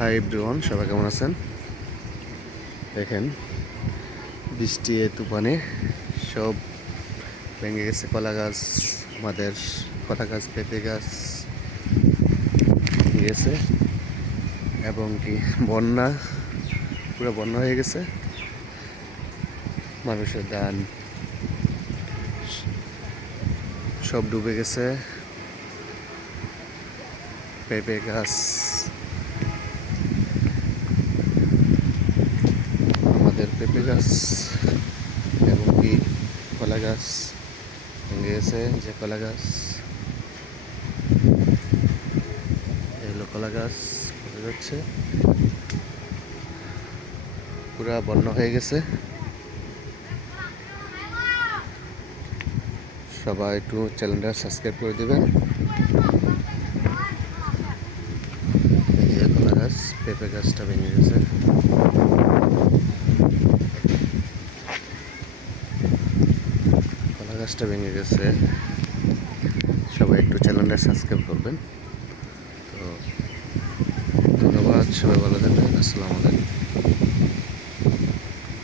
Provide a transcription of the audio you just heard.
Hi everyone, সবাই কেমন আছেন? দেখেন, বৃষ্টি তুফানে সব ভেঙে গেছে কলা গাছ। আমাদের কলা গাছ, পেঁপে গাছ ভেঙে গেছে এবং কি বন্যা, পুরো বন্যা হয়ে গেছে। মানুষের ধান সব ডুবে গেছে। পেঁপে গাছ, আমাদের পেঁপে গাছ এবং কি কলা গাছ ভেঙে গেছে। যে কলা গাছ, এগুলো কলা গাছ পড়ে যাচ্ছে, পুরা বন্যা হয়ে গেছে। সবাই একটু চ্যানেলটা সাবস্ক্রাইব করে দেবেন। এই কলা গাছ, পেঁপে গাছটা ভেঙে গেছে। কলা গাছটা ভেঙে গেছে। সবাই একটু চ্যানেলটা সাবস্ক্রাইব করবেন। তো ধন্যবাদ, সবাই ভালো থাকবেন। আসসালামু আলাইকুম।